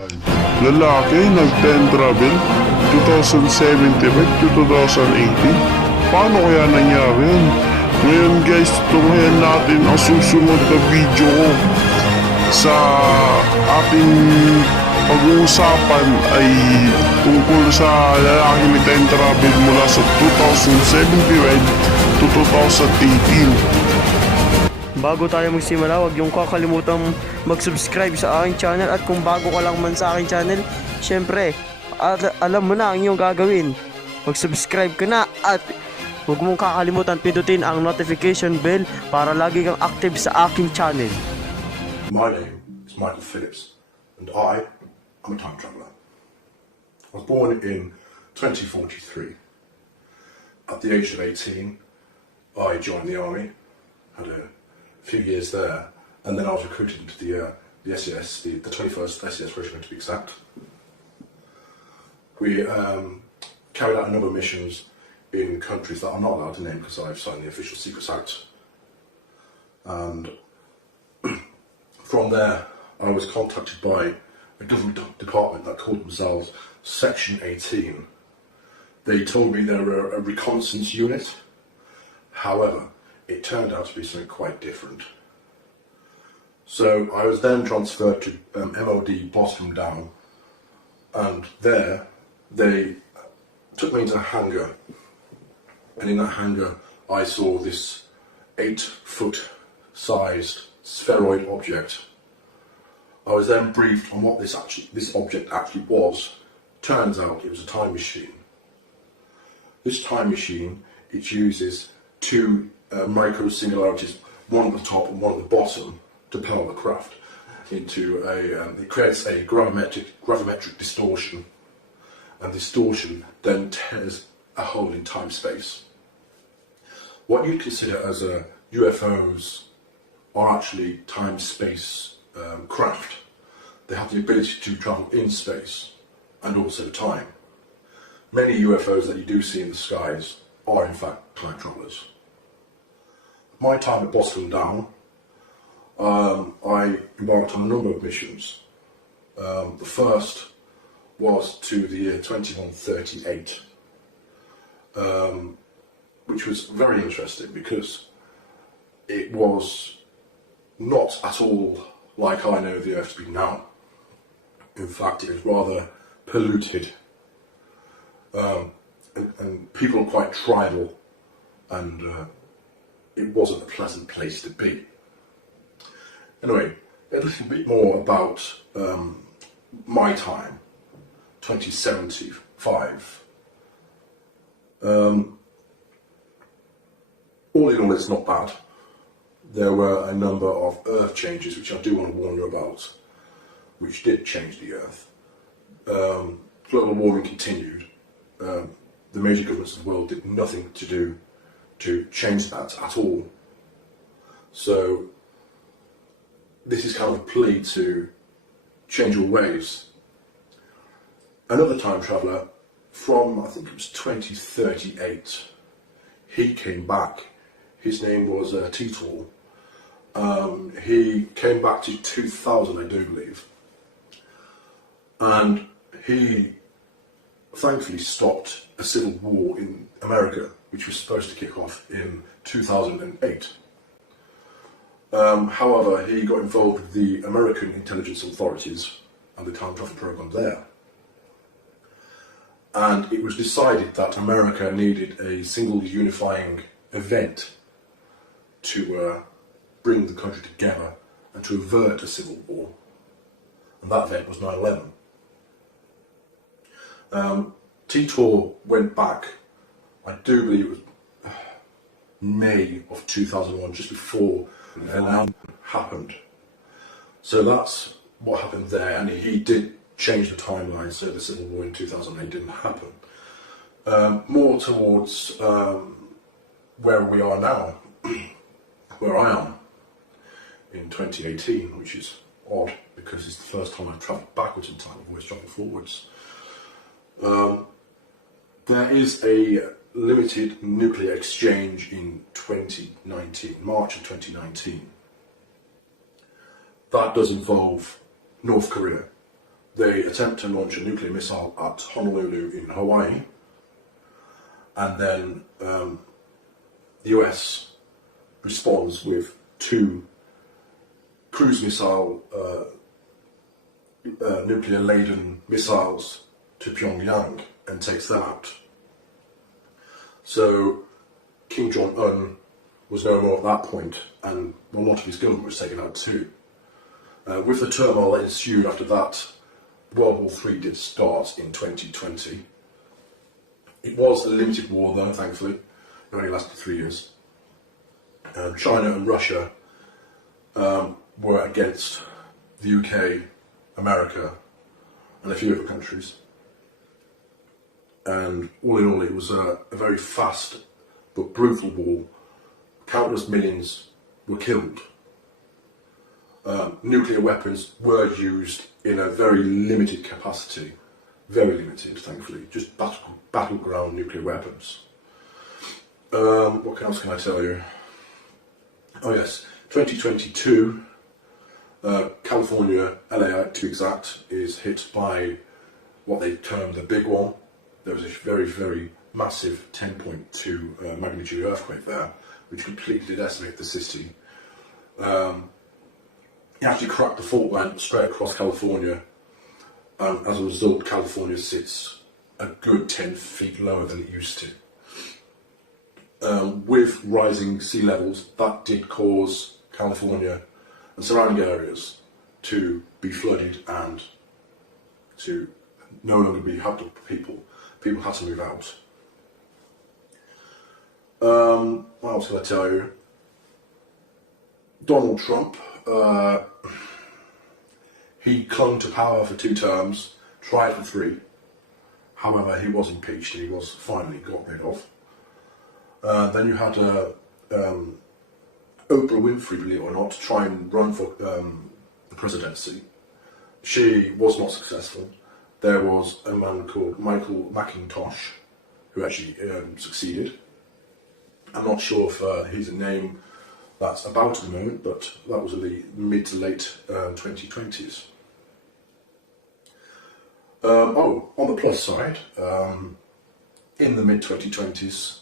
Lalakeng Nag Time Travel 2017 to 2018. Paano kaya nangyari yan? Ngayon guys, tunghayan natin ang susunod na video ko. Sa ating pag-uusapan ay tungkol sa Lalakeng Nag Time Travel mula sa 2017 to 2018. Bago tayo magsimula, huwag yung kakalimutan mag-subscribe sa aking channel. At kung bago ka lang man sa aking channel, syempre, alam mo na ang iyong gagawin. Mag-subscribe ka na at huwag mong kakalimutan pindutin ang notification bell para lagi kang active sa aking channel. My name is Phillips and I am a time traveler. I was born in 2043. At the age of 18, I joined the army, had a few years there, and then I was recruited into the SES, the 21st SES Regiment to be exact. We carried out a number of missions in countries that I'm not allowed to name because I've signed the Official Secrets Act. And from there, I was contacted by a government department that called themselves Section 18. They told me they were a reconnaissance unit. However, it turned out to be something quite different. So I was then transferred to MOD Bottom Down, and there they took me into a hangar, and in that hangar I saw this 8-foot sized spheroid object. I was then briefed on what this object actually was. Turns out it was a time machine. This time machine, it uses two micro singularities, one at the top and one at the bottom, to power the craft into it creates a gravimetric distortion, and distortion then tears a hole in time-space. What you'd consider as UFOs are actually time-space craft. They have the ability to travel in space and also time. Many UFOs that you do see in the skies are in fact time travelers. My time at Bottom Down, I embarked on a number of missions. The first was to the year 2138, which was very interesting because it was not at all like I know the Earth to be now. In fact, it was rather polluted, and people were quite tribal, and it wasn't a pleasant place to be. Anyway, a little bit more about my time, 2075. All in all, it's not bad. There were a number of Earth changes which I do want to warn you about, which did change the Earth. Global warming continued. The major governments of the world did nothing to change that at all. So this is kind of a plea to change your ways. Another time traveller from, I think it was 2038, he came back. His name was Titor. He came back to 2000, I do believe. And he thankfully stopped a civil war in America, which was supposed to kick off in 2008. However, he got involved with the American intelligence authorities and the time travel program there. And it was decided that America needed a single unifying event to bring the country together and to avert a civil war. And that event was 9/11. Titor went back, I do believe it was May of 2001, just before 9/11 happened. So that's what happened there, and he did change the timeline, so the civil war in 2008 didn't happen. More towards where we are now, where I am in 2018, which is odd because it's the first time I've travelled backwards in time. I've always travelled forwards. There is a limited nuclear exchange in 2019, March of 2019. That does involve North Korea. They attempt to launch a nuclear missile at Honolulu in Hawaii, and then the US responds with 2 cruise missile nuclear-laden missiles to Pyongyang and takes that out. So Kim Jong-un was no more at that point, and a lot of his government was taken out too. With the turmoil that ensued after that, World War III did start in 2020. It was a limited war though, thankfully. It only lasted 3 years. China and Russia were against the UK, America, and a few other countries. And all in all, it was a very fast but brutal war. Countless millions were killed. Nuclear weapons were used in a very limited capacity. Very limited, thankfully. Just battleground nuclear weapons. What else can I tell you? Oh yes, 2022, California, LA to be exact, is hit by what they term the big one. There was a very, very massive 10.2 magnitude earthquake there, which completely decimated the city. It actually cracked the fault line straight across California. As a result, California sits a good 10 feet lower than it used to. With rising sea levels, that did cause California and surrounding areas to be flooded and to no longer be habitable for people. People had to move out. What else can I tell you? Donald Trump, he clung to power for 2 terms, tried for 3. However, he was impeached and he was finally got rid of. Then you had Oprah Winfrey, believe it or not, try and run for the presidency. She was not successful. There was a man called Michael McIntosh who actually succeeded. I'm not sure if he's a name that's about at the moment, but that was in the mid to late 2020s. On the plus side, in the mid 2020s,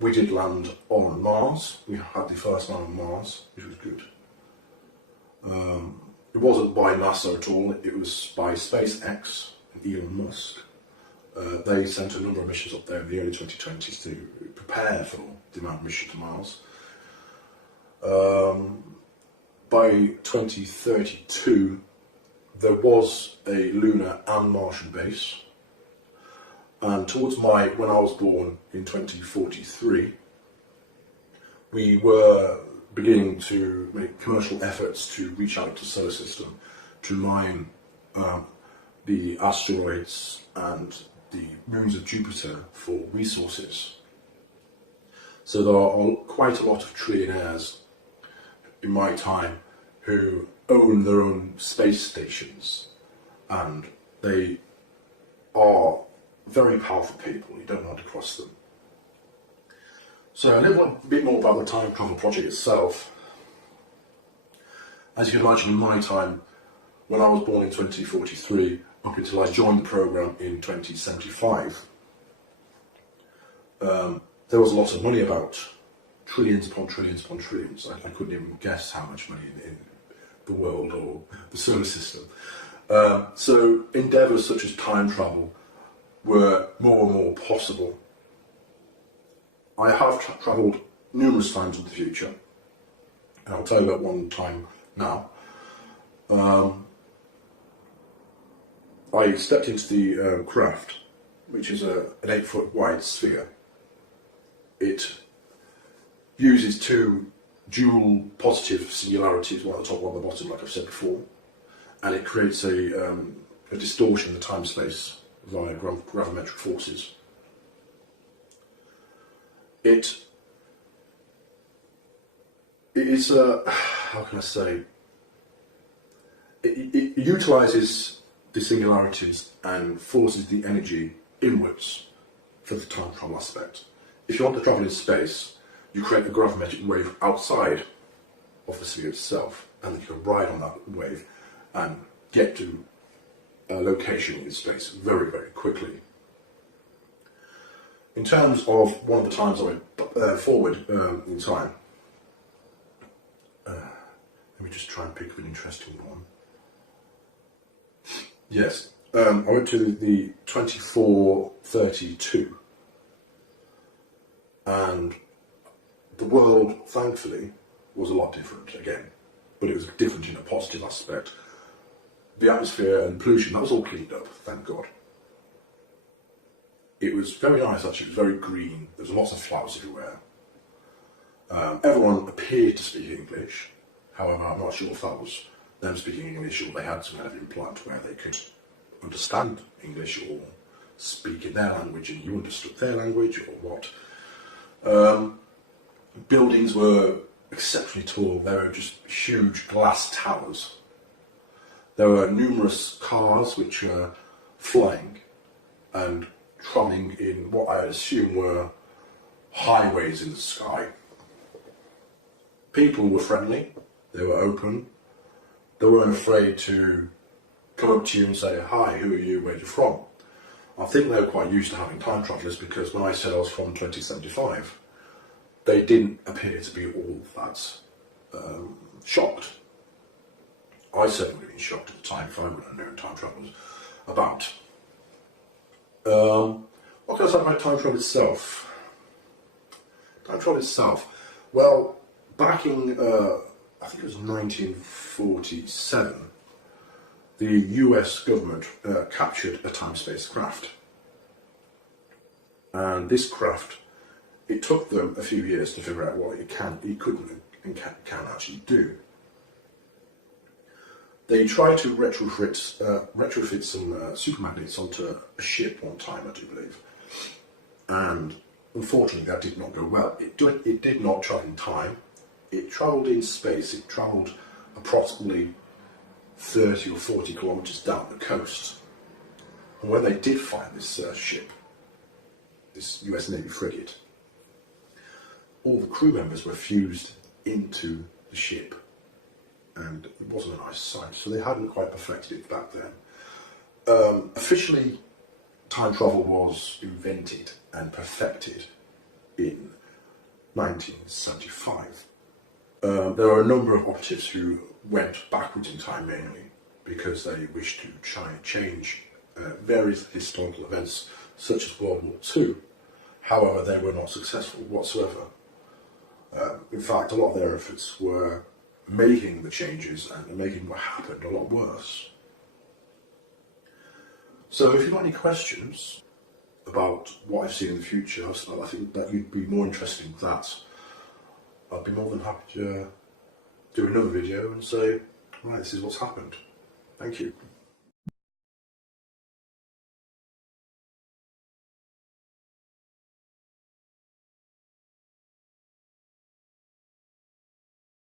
we did land on Mars. We had the first man on Mars, which was good. It wasn't by NASA at all, it was by SpaceX and Elon Musk. They sent a number of missions up there in the early 2020s to prepare for the manned mission to Mars. By 2032, there was a lunar and Martian base. And towards when I was born in 2043, we were beginning to make commercial efforts to reach out to the solar system to mine the asteroids and the moons of Jupiter for resources. So there are quite a lot of trillionaires in my time who own their own space stations, and they are very powerful people. You don't know how to cross them. So a little bit more about the time travel project itself. As you can imagine, in my time, when I was born in 2043, up until I joined the program in 2075, there was a lot of money about. Trillions upon trillions upon trillions. I couldn't even guess how much money in the world or the solar system. So endeavours such as time travel were more and more possible. I have travelled numerous times in the future, and I'll tell you about one time now. I stepped into the craft, which is an 8-foot wide sphere. It uses 2 dual positive singularities, one at the top, one at the bottom, like I've said before, and it creates a distortion in the time-space via gravimetric forces. It is how can I say? It utilises the singularities and forces the energy inwards for the time travel aspect. If you want to travel in space, you create a gravimetric wave outside of the sphere itself, and you can ride on that wave and get to location in space very, very quickly. In terms of one of the times I went forward in time, let me just try and pick an interesting one. Yes, I went to the 2432, and the world, thankfully, was a lot different again, but it was different in a positive aspect. The atmosphere and pollution, that was all cleaned up, thank God. It was very nice actually, it was very green, there was lots of flowers everywhere. Everyone appeared to speak English, however I'm not sure if that was them speaking English or they had some kind of implant where they could understand English or speak in their language and you understood their language or what. Buildings were exceptionally tall, they were just huge glass towers. There were numerous cars which were flying and travelling in what I assume were highways in the sky. People were friendly, they were open, they weren't afraid to come up to you and say, hi, who are you, where are you from? I think they were quite used to having time travellers because when I said I was from 2075, they didn't appear to be all that shocked. I certainly would have been shocked at the time if I would have known time travel was about. What can I say about time travel itself? Time travel itself, well, back in, I think it was 1947, the US government captured a time-space craft. And this craft, it took them a few years to figure out what it couldn't and can actually do. They tried to retrofit some super magnets onto a ship one time, I do believe. And unfortunately that did not go well. It did not travel in time. It travelled in space. It travelled approximately 30 or 40 kilometres down the coast. And when they did find this ship, this US Navy frigate, all the crew members were fused into the ship. And it wasn't a nice sight, so they hadn't quite perfected it back then. Officially, time travel was invented and perfected in 1975. There were a number of operatives who went backwards in time mainly because they wished to try and change various historical events such as World War II. However, they were not successful whatsoever. In fact, a lot of their efforts were making the changes and making what happened a lot worse. So if you've got any questions about what I see in the future, I think that you'd be more interested in that. I'd be more than happy to do another video and say, right, this is what's happened. Thank you.